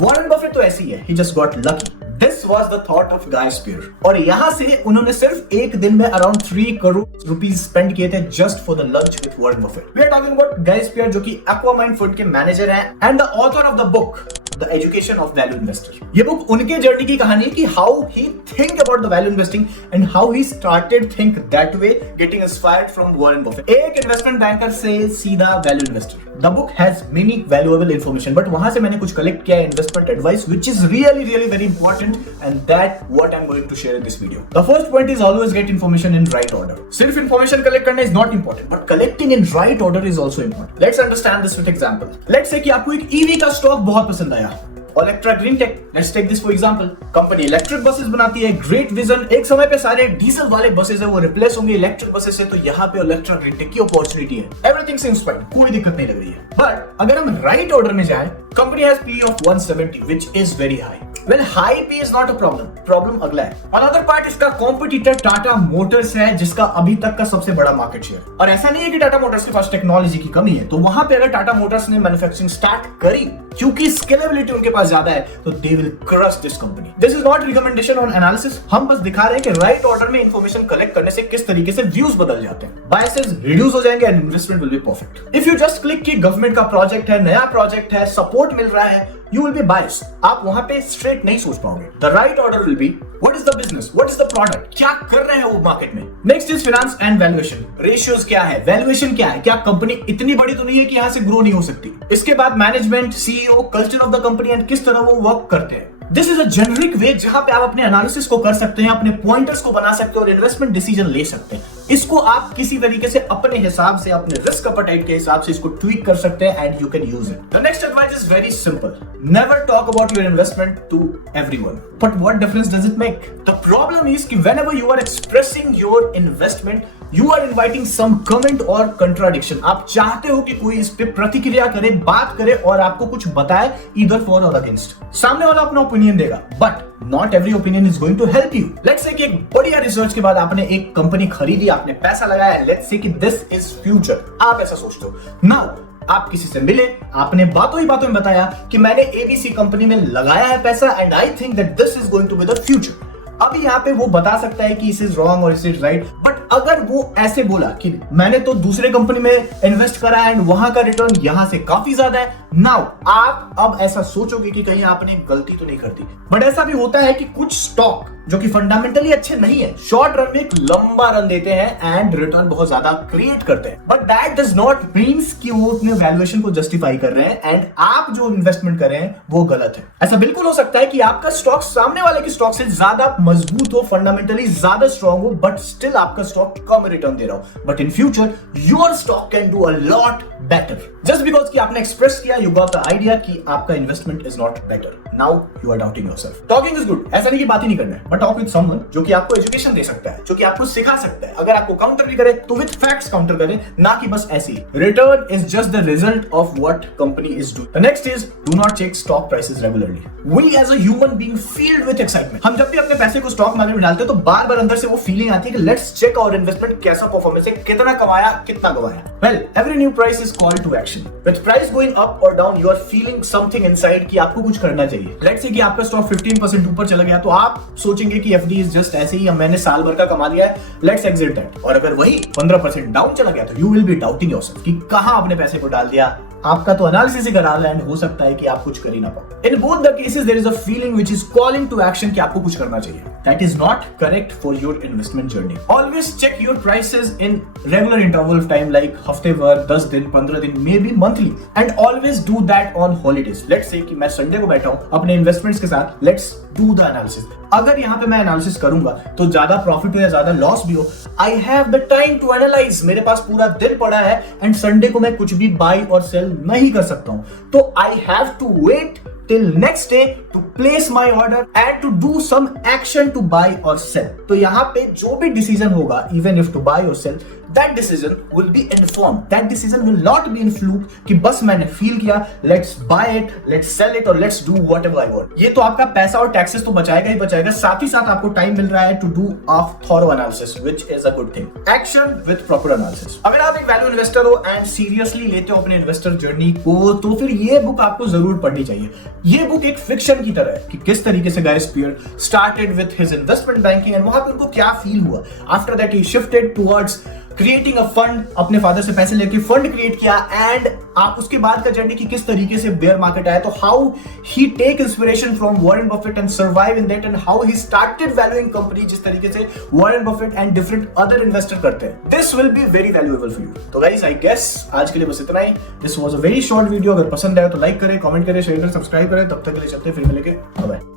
Warren Buffett तो ऐसी है, he just got lucky. This was the thought of Guy Spier. और यहां से उन्होंने सिर्फ एक दिन में अराउंड 3 करोड़ रुपीस स्पेंड किए थे just for the lunch with Warren Buffett. We are talking about Guy Spier जो कि एक्वामाइंड फंड के मैनेजर हैं and the author of the book the education of value investor. ये बुक उनके journey की कहानी है कि how he think about the value investing and how he started think that way, getting inspired from Warren Buffett. एक investment banker से सीधा value investor. The book has many valuable information, but वहां से मैंने कुछ कलेक्ट किया है investment advice which is really very important and that what I am going to share in this video. The first point is always get information in right order. सिर्फ information collect करना is not important, but collecting in right order is also important. Let's understand this with example. Let's say कि आपको एक EV का stock बहुत पसंद आया, Electra Green Tech. Let's take this for example. Company electric buses बनाती है, great vision. एक समय पे सारे डीजल वाले बसेस है वो रिप्लेस होंगे इलेक्ट्रिक बसेस से, तो यहाँ पे Electra Green Tech की अपॉर्चुनिटी है. एवरीथिंग सीम्स फाइन, कोई दिक्कत नहीं लग रही है. बट अगर हम राइट ऑर्डर में जाएं, company has PE of 170 which is very high. Well, high P is not a problem. Problem अगला है. Another part इसका कॉम्पिटिटर टाटा मोटर्स है जिसका अभी तक का सबसे बड़ा मार्केट शेयर. और ऐसा नहीं है कि टाटा मोटर्स के पास टेक्नोलॉजी की कमी है, तो वहां पे अगर टाटा मोटर्स ने मैन्युफैक्चरिंग स्टार्ट करी क्योंकि स्केलेबिलिटी उनके पास ज्यादा है, तो they will crush this company. This is not recommendation on analysis. हम बस दिखा रहे हैं कि राइट ऑर्डर में इंफॉर्मेशन कलेक्ट करने से किस तरीके से व्यूज बदल जाते हैं, बायसेस रिड्यूस हो जाएंगे and investment will be perfect. If you just click कि गवर्नमेंट का प्रोजेक्ट है, नया प्रोजेक्ट है, सपोर्ट मिल रहा है, you will be biased. आप वहां पे स्ट्रेट नहीं सोच पाओगे. The right order will be what is the business, what is the product, क्या कर रहे हैं वो मार्केट में. Next is finance and valuation. Ratios क्या है, valuation क्या है, क्या कंपनी इतनी बड़ी तो नहीं है कि यहाँ से ग्रो नहीं हो सकती. इसके बाद management, CEO, culture of the company and किस तरह वो वर्क करते हैं. दिस इज अ जेनरिक वे जहां पे आप अपने एनालिसिस को कर सकते हैं, अपने पॉइंटर्स को बना सकते हैं और इन्वेस्टमेंट डिसीजन ले सकते हैं. इसको आप किसी तरीके से अपने हिसाब से, अपने रिस्क एपेटाइट के हिसाब से इसको ट्वीक कर सकते हैं and you can use it. The next advice is very simple. Never talk about your investment to everyone. But what difference does it make? The problem is कि whenever you are expressing your investment, you are inviting some comment और contradiction. आप चाहते हो कि कोई इस पे प्रतिक्रिया करे, बात करे और आपको कुछ बताए ईदर फॉर और अगेंस्ट. सामने वाला अपना ओपिनियन देगा, but not every opinion is going to help you. Let's say कि एक बढ़िया रिसर्च के बाद आपने एक कंपनी खरीदी, आपने पैसा लगाया. लेट्स से कि दिस इज फ्यूचर, आप ऐसा सोचते हो. नाउ आप किसी से मिले, आपने बातों ही बातों में बताया कि मैंने ABC कंपनी में लगाया है पैसा and I think that this is going to be the future. अभी यहाँ पे वो बता सकता है कि इस इज रॉन्ग और इस इज राइट, बट अगर वो ऐसे बोला कि मैंने तो दूसरे कंपनी में इन्वेस्ट करा है एंड वहां का रिटर्न यहां से काफी ज्यादा है, नाउ आप अब ऐसा सोचोगे कि कहीं आपने गलती तो नहीं कर दी. बट ऐसा भी होता है कि कुछ स्टॉक जो कि फंडामेंटली अच्छे नहीं है, शॉर्ट रन में एक लंबा रन देते हैं एंड रिटर्न बहुत ज्यादा क्रिएट करते हैं. But that does not means कि वो अपने वैल्यूएशन को जस्टिफाई कर रहे हैं एंड आप जो इन्वेस्टमेंट कर रहे हैं वो गलत है. ऐसा बिल्कुल हो सकता है कि आपका स्टॉक सामने वाले के स्टॉक से ज्यादा मजबूत हो, फंडामेंटली ज्यादा स्ट्रॉन्ग हो, बट स्टिल आपका स्टॉक कम रिटर्न दे रहा हो. But in future your stock can do a lot better just because कि आपने एक्सप्रेस किया, यू गॉट द आइडिया कि आपका investment is not better. Now you are doubting yourself. Talking is good, ऐसा नहीं कि बात ही नहीं करना है, बट टॉक विद समवन जो कि आपको एजुकेशन दे सकता है, जो कि आपको सिखा सकता है. अगर आपको काउंटर भी करे तो विद फैक्ट्स काउंटर करे, ना कि बस ऐसे ही. Return is just the result of what company is doing. The next is do not check stock prices regularly. We as a human being filled with excitement. हम जब भी अपने पैसे को स्टॉक मार्केट में डालते हैं तो बार बार अंदर से वो फीलिंग आती है कि लेट्स चेक आवर इन्वेस्टमेंट कैसा परफॉर्मेंस है, कितना कमाया, कितना गवाया. Well, every new price is call to action. With price going up और down, you are feeling something inside कि आपको कुछ करना चाहिए. लेट्स से कि आपका स्टॉक 15% ऊपर चला गया तो आप सोचेंगे कि FD इज जस्ट ऐसे ही, मैंने साल भर का कमा लिया है, लेट्स एग्जिट दैट. और अगर वही 15% डाउन चला गया तो you will be doubting yourself कि कहां अपने पैसे को डाल दिया. आपका तो एनालिसिस ही करा एंड हो सकता है कि आप कुछ कर ही ना पाओ. In both the cases there is a feeling which is calling to action कि आपको कुछ करना चाहिए. That is not correct for your investment journey. Always check your prices in regular interval of time like हफ्ते भर, 10 दिन, 15 दिन, may be monthly, and always do that on holidays. Let's say कि मैं संडे को बैठा हूं अपने इन्वेस्टमेंट्स के साथ, लेट्स डू द एनालिसिस. अगर यहाँ पे मैं एनालिसिस करूंगा तो ज्यादा प्रॉफिट हो या ज्यादा लॉस भी हो, I have the time to analyse. मेरे पास पूरा दिन पड़ा है एंड संडे को मैं कुछ भी बाय और सेल नहीं कर सकता हूं, तो I have to wait till next day to place my order and to do some action to buy or sell. तो यहाँ पे जो भी डिसीजन होगा, even if to buy or sell, that decision will be inform, that decision will not be in fluke कि बस मैंने feel किया, let's buy it, let's sell it और let's do whatever I want. ये तो आपका पैसा और टैक्सेस तो बचाएगा ही बचाएगा, साथ ही साथ आपको टाइम मिल रहा है to do a thorough analysis which is a good thing. Action with proper analysis. अगर आप एक वैल्यू इन्वेस्टर हो एंड सीरियसली लेते हो अपने इन्वेस्टर जर्नी को, तो फिर ये बुक आपको जरूर पढ़नी चाहिए। ये बुक एक फिक्शन की तरह है कि किस तरीके से Guy Spier started with his investment banking and वहां पे उनको क्या फील हुआ। After that he shifted towards creating a fund, अपने फादर से पैसे लेके फंड क्रिएट किया एंड आप उसके बाद का जर्नी की किस तरीके से बेयर मार्केट आया, तो how he take inspiration from Warren Buffett and survive in that and how he started valuing company जिस तरीके से Warren Buffett and different other investor करते हैं। This will be very valuable for you. तो guys I guess आज के लिए बस इतना ही। This was a very short video. अगर पसंद आया तो लाइक करें, कमेंट करें, शेयर करें, सब्सक्राइब करें। तब तक के लिए चलते फिर मिलेंगे, बाय बाय।